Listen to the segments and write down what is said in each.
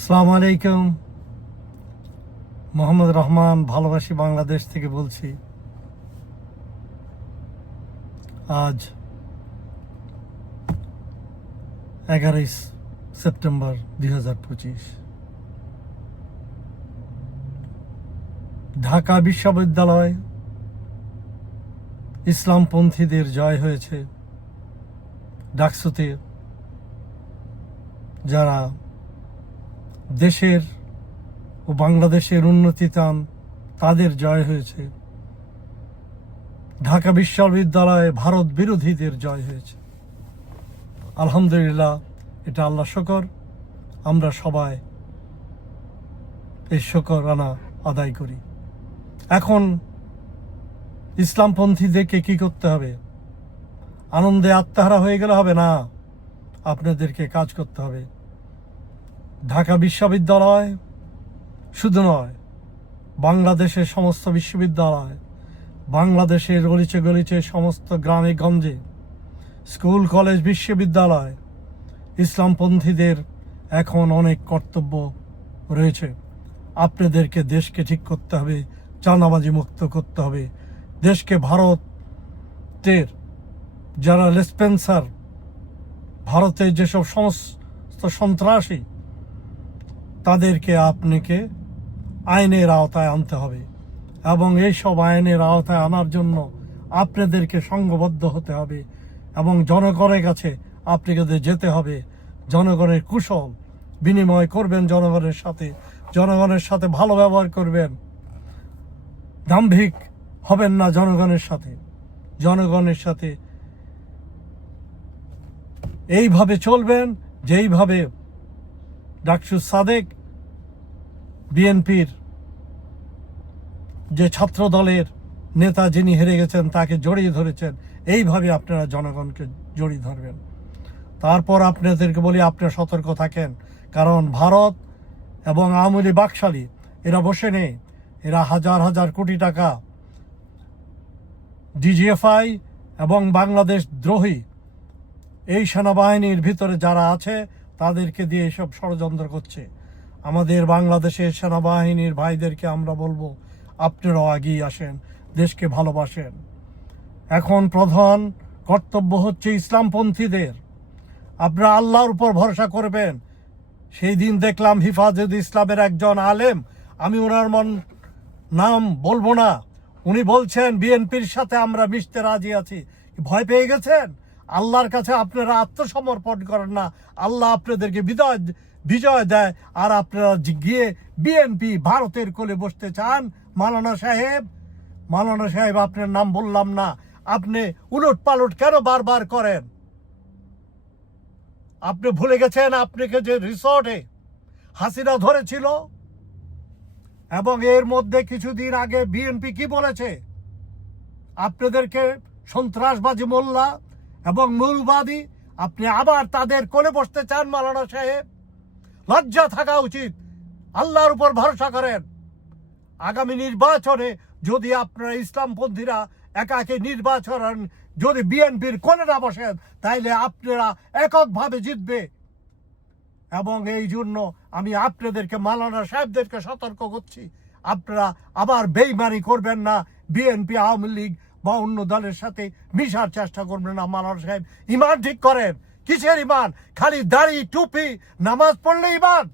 আসসালামু আলাইকুম। মোহাম্মদ রহমান, ভালোবাসি বাংলাদেশ থেকে বলছি। আজ 11 সেপ্টেম্বর 2025, ঢাকা বিশ্ববিদ্যালয় ইসলামপন্থীদের জয় হয়েছে। ডাকসুতে যারা দেশের ও বাংলাদেশের উন্নতি চান তাদের জয় হয়েছে। ঢাকা বিশ্ববিদ্যালয়ে ভারত বিরোধীদের জয় হয়েছে। আলহামদুলিল্লাহ, এটা আল্লাহ শকর। আমরা সবাই এই শকরানা আদায় করি। এখন ইসলামপন্থীদেরকে কি করতে হবে? আনন্দে আত্মহারা হয়ে গেলে হবে না, আপনাদেরকে কাজ করতে হবে। ঢাকা বিশ্ববিদ্যালয় শুধু নয়, বাংলাদেশের সমস্ত বিশ্ববিদ্যালয়, বাংলাদেশের গলিচে গলিচে সমস্ত গ্রামে গঞ্জে, স্কুল কলেজ বিশ্ববিদ্যালয়, ইসলামপন্থীদের এখন অনেক কর্তব্য রয়েছে। আপনাদেরকে দেশকে ঠিক করতে হবে, চাঁদাবাজি মুক্ত করতে হবে। দেশকে ভারতের যারা লেসপেন্সার, ভারতের যেসব সমস্ত সন্ত্রাসী, তাদেরকে আপনাকে আইনের আওতায় আনতে হবে এবং এইসব আইনের আওতায় আনার জন্য আপনাদেরকে সংঘবদ্ধ হতে হবে এবং জনগণের কাছে আপনাদের যেতে হবে। জনগণের কুশল বিনিময় করবেন, জনগণের সাথে ভালো ব্যবহার করবেন, দাম্ভিক হবেন না। জনগণের সাথে এইভাবে চলবেন যেইভাবে ডাকসু সাদেক বিএনপির যে ছাত্র দলের নেতা যিনি হেরে গেছেন তাকে জড়িয়ে ধরেছেন, এইভাবে আপনারা জনগণকে জড়িয়ে ধরবেন। তারপর আপনাদেরকে বলি, আপনারা সতর্ক থাকেন, কারণ ভারত এবং আওয়ামী লীগ বাকশালী এরা বসে নেই। এরা হাজার হাজার কোটি টাকা ডিজিএফআই এবং বাংলাদেশ দ্রোহী এই সেনাবাহিনীর ভিতরে যারা আছে তাদেরকে দিয়ে এসব ষড়যন্ত্র করছে। আমাদের বাংলাদেশের সেনাবাহিনীর ভাইদেরকে আমরা বলবো, আপনারাও এগিয়ে আসেন, দেশকে ভালোবাসেন। এখন প্রধান কর্তব্য হচ্ছে ইসলামপন্থীদের। আপনারা আল্লাহর উপর ভরসা করবেন। সেই দিন দেখলাম হিফাজত ইসলামের একজন আলেম, আমি ওনার নাম বলবো না, উনি বলছেন বিএনপির সাথে আমরা মিশতে রাজি আছি। ভয় পেয়ে গেছেন? আল্লাহর কাছে আপনারা আত্মসমর্পণ করেন না, আল্লাহ আপনাদেরকে বিজয় দেয়, আর আপনারা গিয়ে বিএনপি ভারতের কোলে বসতে চান। মাওলানা সাহেব আপনার নাম বললাম না, আপনি উলট পালট কেন বারবার করেন? আপনি ভুলে গেছেন আপনাকে যে রিসর্টে হাসিনা ধরেছিল, এবং এর মধ্যে কিছুদিন আগে বিএনপি কি বলেছে? আপনাদেরকে সন্ত্রাসবাদী মোল্লা এবং মৌলবাদী, আপনি আবার তাদের কোলে বসতে চান? মাওলানা সাহেব, লজ্জা থাকা উচিত। আল্লাহর উপর ভরসা করেন। আগামী নির্বাচনে যদি আপনারা ইসলামপন্থীরা একাকে নির্বাচন যদি বিএনপির কোলে না বসেন, তাইলে আপনারা এককভাবে জিতবে। এবং এই জন্য আমি আপনাদেরকে, মাওলানা সাহেবদেরকে সতর্ক করছি, আপনারা আবার বেইমানি করবেন না। বিএনপি, আওয়ামী লীগ বা অন্য দলের সাথে মিশার চেষ্টা করবেন না। মাওলানা সাহেব, ইমান ঠিক করেন। কিসের ইমান? খালি দাড়ি টুপি নামাজ পড়লে ইমান?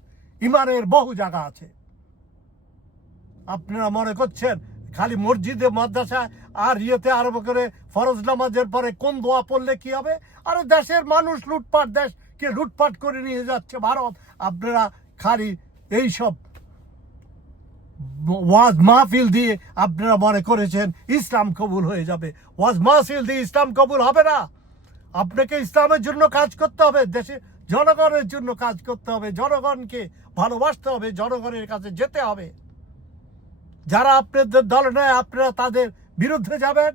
ইমানের বহু জায়গা আছে। আপনারা মনে করছেন খালি মসজিদে, মাদ্রাসা আর ইয়েতে আরম্ভ করে ফরজ নামাজের পরে কোন দোয়া পড়লে কি হবে? আরে দেশের মানুষ লুটপাট, দেশকে লুটপাট করে নিয়ে যাচ্ছে ভারত। আপনারা খালি এইসব ওয়াজ মাহফিল দিয়ে আপনারা মনে করেছেন ইসলাম কবুল হয়ে যাবে। ওয়াজ মাহফিল দিয়ে ইসলাম কবুল হবে না। আপনাকে ইসলামের জন্য কাজ করতে হবে, দেশে জনগণের জন্য কাজ করতে হবে, জনগণকে ভালোবাসতে হবে, জনগণের কাছে যেতে হবে। যারা আপনাদের দলে নয়, আপনারা তাদের বিরুদ্ধে যাবেন।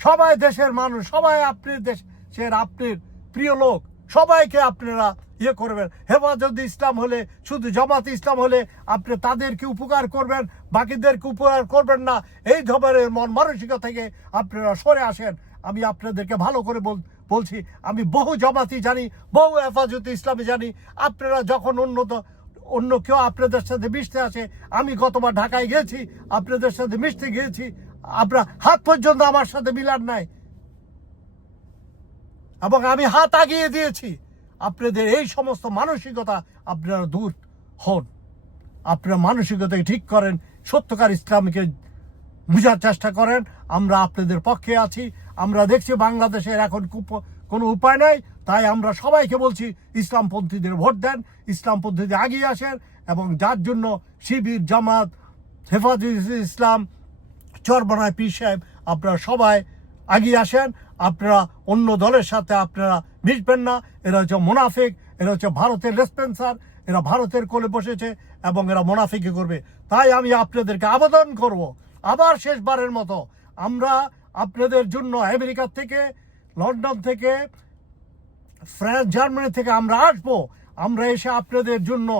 সবাই দেশের মানুষ, সবাই আপনার দেশের, আপনার প্রিয় লোক, সবাইকে আপনারা করবেন। হেফাজত ইসলাম হলে, শুধু জামাত ইসলাম হলে আপনি তাদেরকে উপকার করবেন, বাকিদেরকে উপকার করবেন না। এই ধরনের মন মানসিকতা থেকে আপনারা সরে আসেন। আমি আপনাদেরকে ভালো করে বলছি, আমি বহু জামাতি জানি, বহু হেফাজত ইসলামী জানি। আপনারা যখন অন্য কেউ আপনাদের সাথে মিশতে আসে, আমি গতবার ঢাকায় গিয়েছি, আপনাদের সাথে মিশতে গিয়েছি, আপনারা হাত পর্যন্ত আমার সাথে মিলান নাই, এবং আমি হাত আগিয়ে দিয়েছি। আপনাদের এই সমস্ত মানসিকতা আপনারা দূর হন, আপনারা মানসিকতাকে ঠিক করেন, সত্যকার ইসলামকে বুঝার চেষ্টা করেন। আমরা আপনাদের পক্ষে আছি। আমরা দেখছি বাংলাদেশের এখন কোনো উপায় নাই, তাই আমরা সবাইকে বলছি ইসলামপন্থীদের ভোট দেন, ইসলামপন্থীদের আগিয়ে আসেন, এবং যার জন্য শিবির, জামাত, হেফাজতে ইসলাম, চরমনায় পীর সাহেব, আপনারা সবাই আগিয়ে আসেন। আপনারা অন্য দলের সাথে আপনারা মিশবেন না। এরা হচ্ছে মুনাফিক, এরা হচ্ছে ভারতের রেসপেন্সার, এরা ভারতের কোলে বসেছে এবং এরা মুনাফিকি করবে। তাই আমি আপনাদেরকে আবেদন করব, আবার শেষবারের মতো, আমরা আপনাদের জন্য আমেরিকা থেকে, লন্ডন থেকে, ফ্রান্স, জার্মানি থেকে আমরা আসবো। আমরা এসে আপনাদের জন্য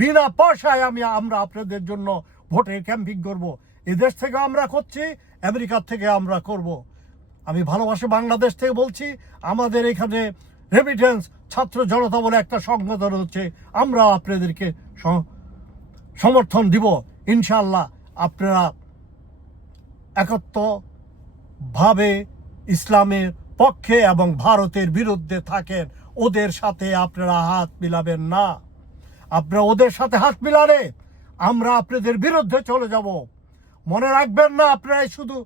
বিনা পয়সায় আমরা আপনাদের জন্য ভোটের ক্যাম্পিং করব। এদেশ থেকে আমরা করছি, আমেরিকার থেকে আমরা করব। আমি ভালোবাসি বাংলাদেশ থেকে বলছি, আমাদের এখানে রেমিটেন্স ছাত্র জনতা বলে একটা সংগঠন হচ্ছে, আমরা আপনাদেরকে সমর্থন দিব ইনশাআল্লাহ। আপনারা একত্রভাবে ইসলামের পক্ষে এবং ভারতের বিরুদ্ধে থাকেন, ওদের সাথে আপনারা হাত মিলাবেন না। আপনারা ওদের সাথে হাত মিলালে আমরা আপনাদের বিরুদ্ধে চলে যাব। মনে রাখবেন না আপনারা শুধু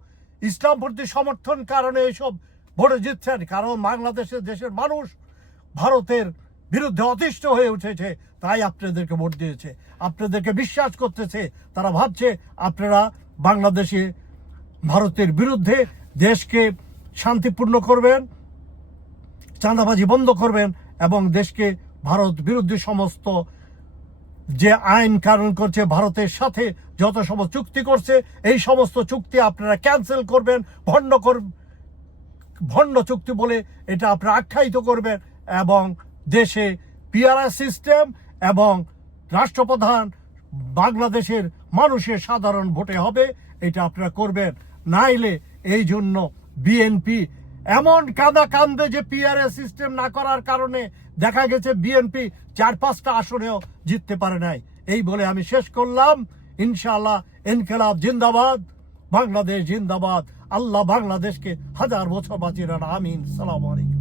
ইসলাম প্রতি সমর্থন কারণে এইসব ভোটে জিতছেন, কারণ বাংলাদেশের দেশের মানুষ ভারতের বিরুদ্ধে অতিষ্ঠ হয়ে উঠেছে, তাই আপনাদেরকে ভোট দিয়েছে, আপনাদেরকে বিশ্বাস করতেছে। তারা ভাবছে আপনারা বাংলাদেশে ভারতের বিরুদ্ধে দেশকে শান্তিপূর্ণ করবেন, চাঁদাবাজি বন্ধ করবেন, এবং দেশকে ভারত বিরোধী সমস্ত যে আইন কানুন করছে, ভারতের সাথে যত সমস্ত চুক্তি করছে, এই সমস্ত চুক্তি আপনারা ক্যান্সেল করবেন, ভণ্ড চুক্তি বলে এটা আপনারা আখ্যায়িত করবেন, এবং দেশে পিআরআর সিস্টেম এবং রাষ্ট্রপ্রধান বাংলাদেশের মানুষের সাধারণ ভোটে হবে, এটা আপনারা করবেন। নাইলে এই জন্য বিএনপি এমন কাঁদবে যে পিআরআর সিস্টেম না করার কারণে দেখা গেছে বিএনপি 4-5টা আসনেও জিততে পারে নাই। এই বলে আমি শেষ করলাম। ইনশাআল্লাহ ইনকিলাব জিন্দাবাদ, বাংলাদেশ জিন্দাবাদ। আল্লাহ বাংলাদেশকে 1000 বছর বাঁচিয়ে রাখুন। আমিন। সালামু আলাইকুম।